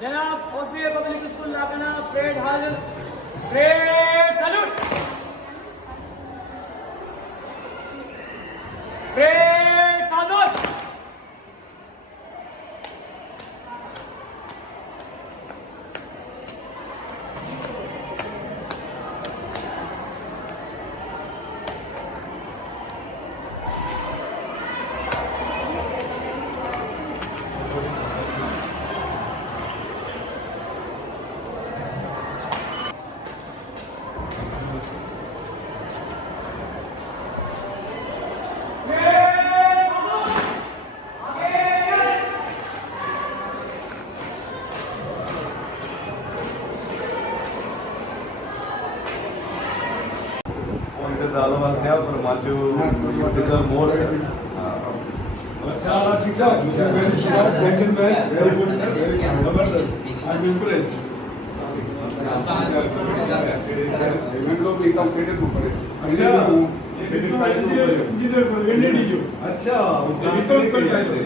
जनाब OPA public school लाकाना parade हाजिर parade salute parade सादत दालों वाल क्या पर macho you deserve more sir. अच्छा ठीक है very smart gentleman very good sir very good जबरदस्त I'm impressed. विंडो भी एकदम फेडेड ऊपर है अच्छा इंजीनियर को वेंडेड जो अच्छा उसका भीतर कर जाते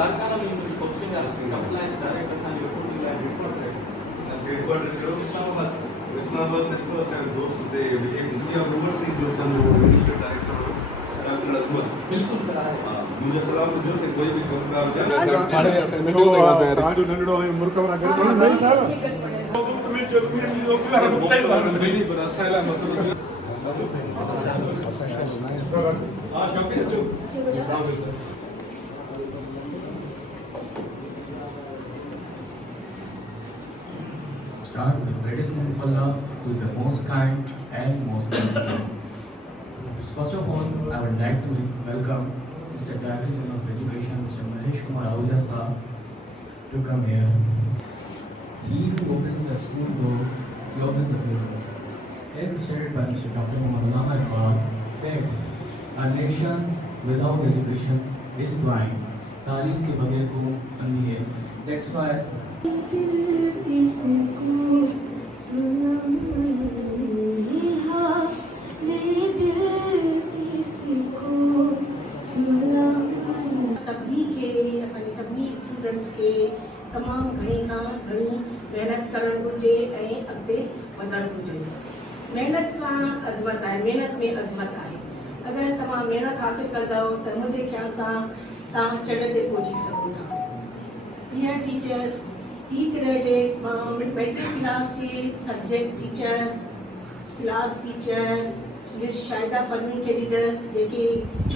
Larkana question asking compliance director and reporting and report check. Record जो इस्लामाबाद में तो सर दोस्त थे विजय कुमार रूमर से जो सन मिनिस्टर डायरेक्टर हो डॉक्टर अजमत बिल्कुल सर आए मुझे सलाम जो से कोई भी काम का राजू ठंडो है मुर्कम ना कर नहीं सर तुम्हें जो नहीं बड़ा साला मसला हां शौकी जो Start with the greatest name of Allah, who is the most kind and most merciful. First of all, I would like to welcome Mr. Director General of Education, Mr. Mahesh Kumar Ahuja sir, to come here. He who opens the school door closes the prison. As stated by Mr. Dr. Muhammad Iqbal, that a nation without education is blind. तालीम के बगैर को अंधी है. That's why सभी students के तमाम घणी मेहनत करण घुर्जे ऐं अॻिते वधणु घुर्जे मेहनत सां अज़मत आहे मेहनत में अज़मत आहे अगरि तव्हां मेहनत हासिल कंदव त मुंहिंजे ख़्याल सां तव्हां चढ़ ते पहुची सघो था डियर टीचर्स ही क्रेडिट मैट्रिक क्लास जी subject teacher class teacher miss Shahida Parveen खे ॾींदसि जेके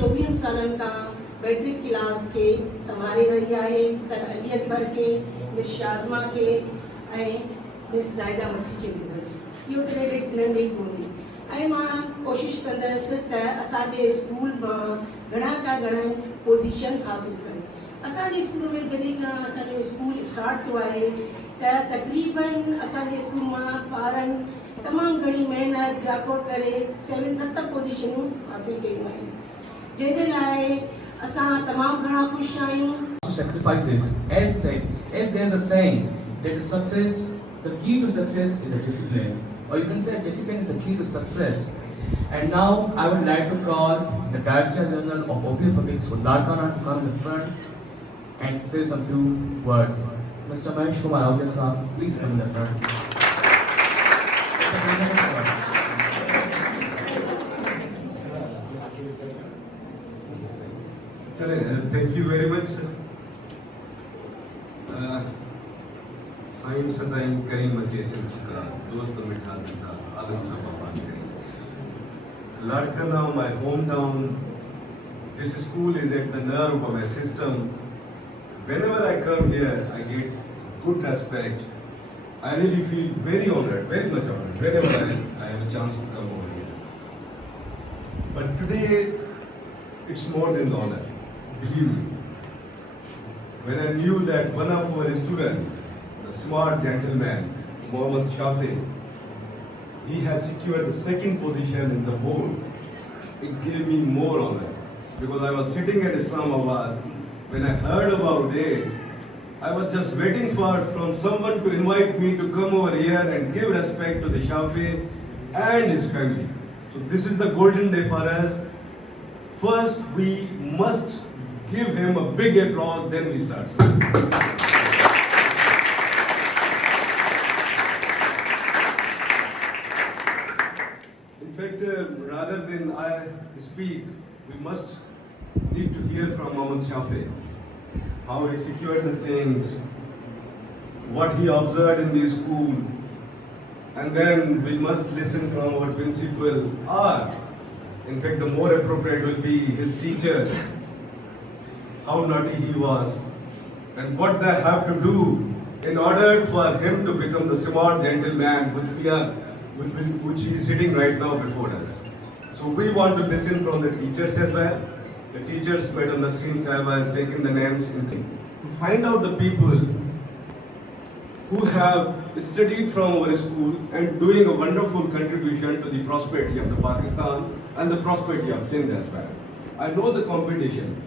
24 सालनि खां मैट्रिक क्लास के संभाले रही है सर अली अकबर के मिस शाज़मा के मिस ज़ाहिदा मक्सी के ॾींदसि इहो क्रेडिट इन्हनि ॾेई हूंदी ऐं मां कोशिशि कंदसि त असांजे स्कूल मां घणा खां घणा पोज़ीशन हासिल कनि असांजे स्कूल में जॾहिं खां असांजो स्कूल स्टार्ट थियो आहे त तक़रीबन असांजे स्कूल मां ॿारनि तमामु घणी महिनत जाकोट करे 7-7 पोज़ीशनूं हासिल कयूं आहिनि जंहिंजे लाइ असां तमामु घणा ख़ुशि आहियूं. Sacrifices, as there's a saying that the key to success is a discipline, or you can say discipline is the key to success. And now I would like to call the Director General of OPA Public School, Larkana, to come in the front and say some few words. Mr. Mahesh Kumar Ahuja sir, please come in the front. चले thank you very much Sain Sadai Karim के सिलसिला दोस्त मिठा दिता आदम सभा बात करी Larkana, my hometown, this school is at the nerve of my system. Whenever I come here, I get good respect. I really feel very honored, very much honored, whenever I have a chance to come over here. But today, it's more than honor. Believe me, when I knew that one of our students, the smart gentleman, Mohammad Shafi, he has secured the second position in the board. It gave me more honor because I was sitting at Islamabad. When I heard about it, I was just waiting from someone to invite me to come over here and give respect to the Shafi and his family. So this is the golden day for us. First, we must give him a big applause, then we start. In fact, rather than I speak, we must need to hear from Mohammad Shafi, how he secured the things, what he observed in the school, and then we must listen from our principal, or in fact the more appropriate will be his teachers, how naughty he was, and what they have to do in order for him to become the smart gentleman which he is sitting right now before us. So we want to listen from the teachers as well. The teachers, Madam Nasreen Sahaba has taken the names to find out the people who have studied from our school and doing a wonderful contribution to the prosperity of the Pakistan and the prosperity of Sindh as well. I know the competition.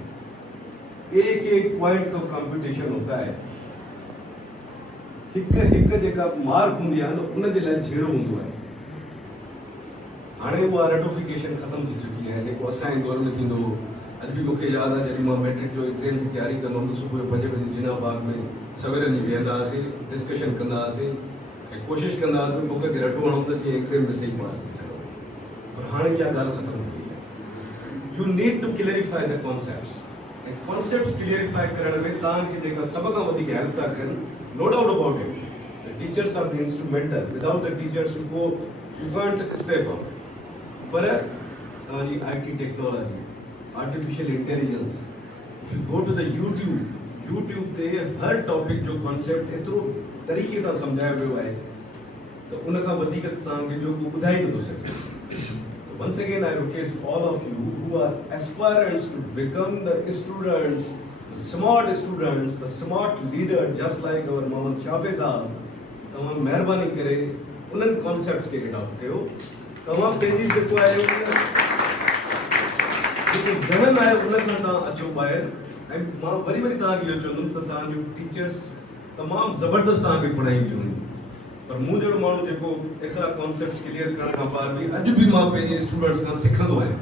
एक point का competition होता है हिक जेका mark हुंदी आहे न उन जे लाइ छेड़ो हूंदो आहे हाणे उहा रेटोफिकेशन ख़त्म थी चुकी आहे जेको असांजे दौर में थींदो हो अॼु बि मूंखे यादि आहे जॾहिं मां मैट्रिक जो एग्ज़ाम जी तयारी कंदो हुउमि सुबुह जो 5 बजे जिना बाग में सवेर नी वेहंदा हुआसीं डिस्कशन कंदा हुआसीं ऐं कोशिशि कंदा हुआसीं मूंखे खे रटो हणूं त जीअं एग्ज़ाम में सही पास थी सघूं पर हाणे इहा ॻाल्हि ख़त्म थी वई आहे you need to clarify the concepts concepts clarify करण में तव्हांखे जेका सभ खां वधीक हेल्प था कनि no doubt about it the teachers are the instrumental without the teachers you can't step up पर तव्हांजी IT technology artificial intelligence if you go to the YouTube ते हर टॉपिक जो कॉन्सेप्ट एतिरो तरीक़े सां सम्झायो वियो आहे त उन खां वधीक तव्हांखे ॿियो को ॿुधाई नथो सघे Once again, I request all of you who are aspirants to become the students, the smart leader, just like our Mohammad Shafi Sahab, तमाम मेहरबानी करे उन्हनि कॉन्सेप्ट्स खे अडॉप्ट कयो तमाम पंहिंजी जेको आहे जेको ज़हन आहे उन खां तव्हां अचो ॿाहिरि ऐं मां वरी तव्हांखे इहो चवंदुमि त तव्हांजो टीचर्स तमामु ज़बरदस्त तव्हांखे पढ़ाईंदियूं हुयूं पर मूं जहिड़ो माण्हू जेको एतिरा कॉन्सेप्ट क्लियर करण खां बाद बि अॼु बि मां पंहिंजे स्टूडेंट्स खां सिखंदो आहियां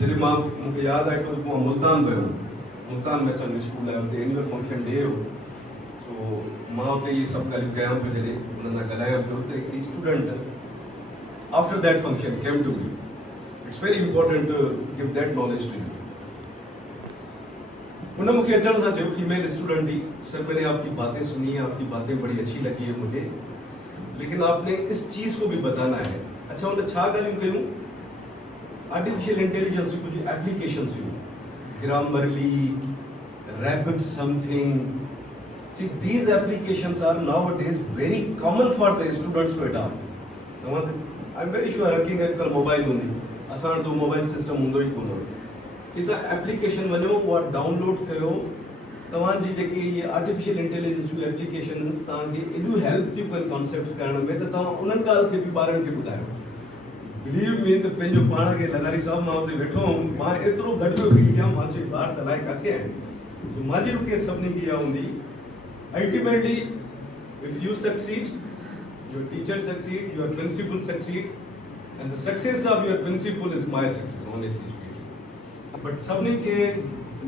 जॾहिं मूंखे यादि आहे त मां मुल्तान वियो मुल्तान में अचनि स्कूल आहे हुते एनुअल फंक्शन डे हो सो मां हुते इहे सभु ॻाल्हियूं कयां पियो जॾहिं हुन सां ॻाल्हायां पियो त हिकिड़ी student after that function came to me it's very important to give that knowledge to you उन्होंने मुझे अचण सां चयो फीमेल स्टूडेंट ही सर मैंने आपकी बातें सुनी है आपकी बातें बड़ी अच्छी लगी है मुझे लेकिन आपने इस चीज को भी बताना है अच्छा उन्हें छा ॻाल्हियूं कयूं आर्टिफिशियल इंटेलिजेंस जी कुछ एप्लीकेशंस हुयूं Grammarly rapid something see these applications are nowadays very common for the students to adopt I'm very sure हर अॼुकल्ह मोबाइल हूंदी असां वटि मोबाइल सिस्टम हूंदो ई कोन कि त एप्लीकेशन वञो उहा डाउनलोड कयो तव्हांजी जेके इहे आर्टिफिशियल इंटेलिजेंस जूं एप्लीकेशन्स तव्हांखे एॾियूं हेल्प थियूं कनि कॉन्सेप्ट्स करण में त तव्हां उन्हनि ॻाल्हि खे बि ॿारनि खे ॿुधायो बिलीव मी त पंहिंजो पाण खे लगारी साहब मां हुते वेठो हुउमि मां एतिरो गॾु पियो फील कयां मां चयो ॿार त अलाए किथे आहिनि सो मुंहिंजी रुके सभिनी जी इहा हूंदी ultimately if you succeed your teacher succeed your principal succeed and the success of your principal is my success honestly speaking but सभिनी खे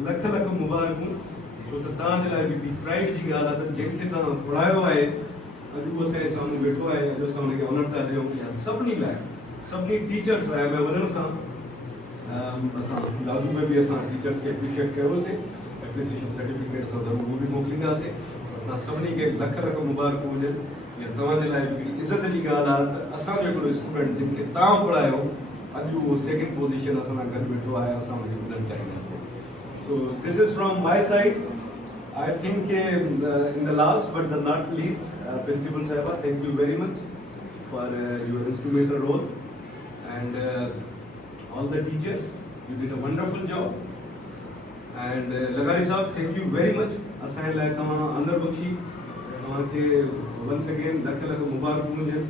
लख लख मुबारकूं छो त तव्हांजे लाइ बि प्राइड जी ॻाल्हि आहे त जंहिंखे तव्हां पढ़ायो आहे अॼु उहो असांजे साम्हूं वेठो आहे अॼु असां हुनखे ऑनर था ॾियूं सभिनी लाइ सभिनी टीचर्स लाइ में वञण सां असां दादू में बि असां टीचर्स खे एप्रिशिएट कयोसीं एप्रिसिएशन सर्टिफिकेट असां ज़रूरु उहो बि मोकिलींदासीं असां सभिनी खे लख लख मुबारकूं हुजनि या तव्हांजे लाइ हिकिड़ी इज़त जी ॻाल्हि आहे त असांजो हिकिड़ो स्टूडेंट जिनखे तव्हां पढ़ायो अॼु उहो सेकेंड पोज़ीशन असां सां गॾु वेठो आहे असां हुनखे ॿुधणु चाहींदासीं so this is from my side I think in the last but the not least, Principal Sahaba, thank you very much for your instrumental role and all the teachers, you did a wonderful job. And Lagari Sahab, thank you very much. असांजे लाइ तव्हां अंदर बख़्शी तव्हांखे once again, lakh lakh mubarak munje.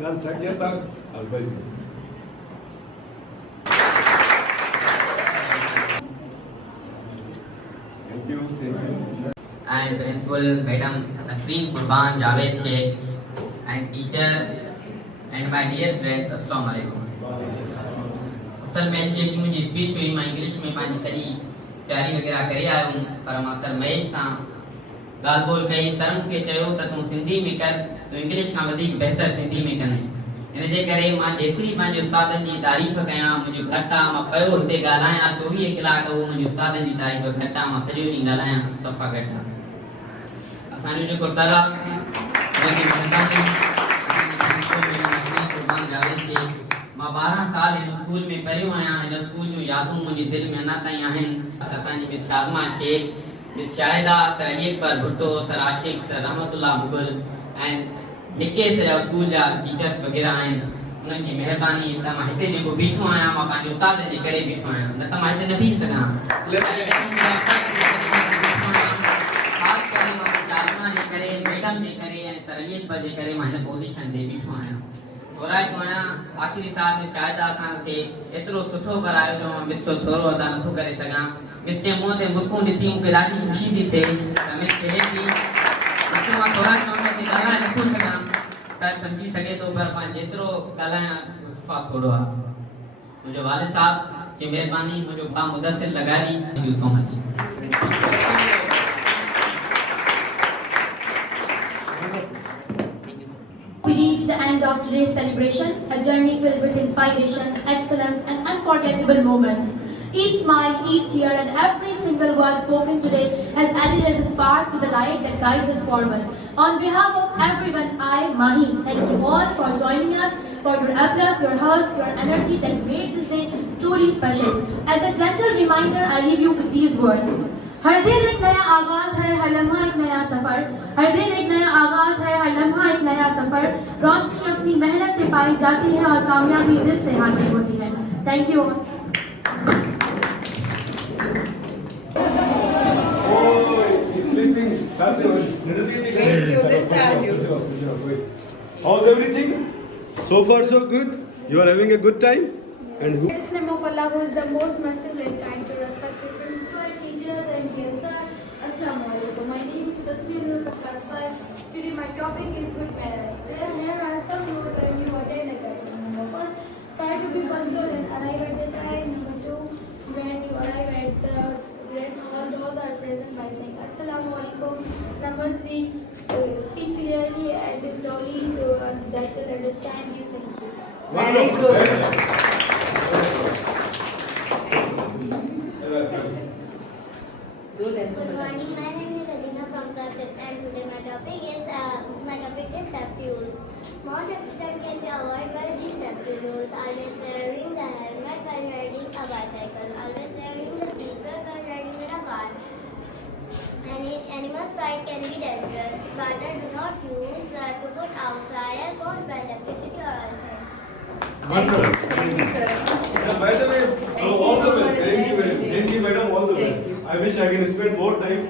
Kan sakya ta albai. Thank you. And Principal Madam Nasreen Qurban Javed Sheikh and teachers and my dear friend Assalamu alaikum. असल में जेकी मुंहिंजी speech हुई मां इंग्लिश में पंहिंजी सॼी तयारी वग़ैरह करे आयो हुउमि पर मां सर महेश सां ॻाल्हि ॿोल कई सर मूंखे चयो त तूं सिंधी में कर तूं इंग्लिश खां वधीक बहितर सिंधी में कंदे इन जे करे मां जेतिरी पंहिंजे उस्तादनि जी तारीफ़ कयां मुंहिंजो घटि आहे मां पियो हुते ॻाल्हायां 24 कलाक उहो मुंहिंजे उस्तादनि जी तारीफ़ घटि आहे मां सॼो ॾींहुं ॻाल्हायां सफ़ा घटि आहे असांजो जेको सर आहे हुनजी महिरबानी क़ुर्बान जावेद खे मां 12 साल हिन स्कूल में पढ़ियो आहियां हिन स्कूल जूं यादूं मुंहिंजे दिलि में अञा ताईं आहिनि असांजी miss Shadma Shaikh miss Shahida sir Ali Akbar Bhutto sir Ashiq sir Rahmatullah Mughal ऐं जेके सर स्कूल जा टीचर्स वग़ैरह आहिनि उन्हनि जी महिरबानी त मां हिते जेको बीठो आहियां मां पंहिंजे उस्तादनि जे करे बीठो आहियां न त मां हिते न बीह सघां ख़ासि करे मां शादमा जे करे मैडम जे करे ऐं सर अली अकबर जे करे मां हिन पोज़ीशन ते बीठो आहियां घुराईंदो आहियां आख़िरी साल में शायद असांखे एतिरो सुठो करायो जो मां मिस थोरो अदा नथो करे सघां मिस जे मुंहं ते मुस्कूं ॾिसी मूंखे ॾाढी ख़ुशी थी थिए त मिस चए थी मां थोरा चवण ते ॻाल्हाए नथो सघां त सम्झी सघे थो पर मां जेतिरो ॻाल्हायां सफ़ा थोरो आहे मुंहिंजो वालिद साहब जी महिरबानी मुंहिंजो भाउ Mudassir Lagari thank you so much We reach the end of today's celebration, a journey filled with inspirations, excellence and unforgettable moments. Each smile, each cheer and every single word spoken today has added as a spark to the light that guides us forward. On behalf of everyone, I, Mahi, thank you all for joining us, for your applause, your hugs, your energy that made this day truly special. As a gentle reminder, I leave you with these words. हर दिन एक नया आगाज है हर लम्हा एक नया सफर हर दिन एक नया आगाज है हर लम्हा एक नया सफर रोशनी अपनी मेहनत से पाई जाती है और कामयाबी दिल से हासिल होती है thank you How's everything? So far so good? You are having a good time? And who? It's name of Allah who is the most merciful and kind to respected principal, teachers and dear sir. Assalamu alaikum. My name is Tasneem Nur of class 5. Today my topic is good manners. Here are some rules when you attend a gathering. Number first, try to be punctual and arrive at the time. Number two, when you arrive at the great hall, those are present by saying Assalamu alaikum. Number three, speak clearly and slowly to that will understand you. Thank you. Very good. Good Good morning. My name is Adina from class 5th and today my topic is safety rules. Most accidents can be avoided by these safety rules. Always wearing the helmet while riding a bicycle. Always wearing the seatbelt while riding in a car. Animal bite can be dangerous. But do not use to put out fire caused by electricity or oil. Wonderful. By the way, all the best. Thank you, madam. All the best. I wish I can spend more time.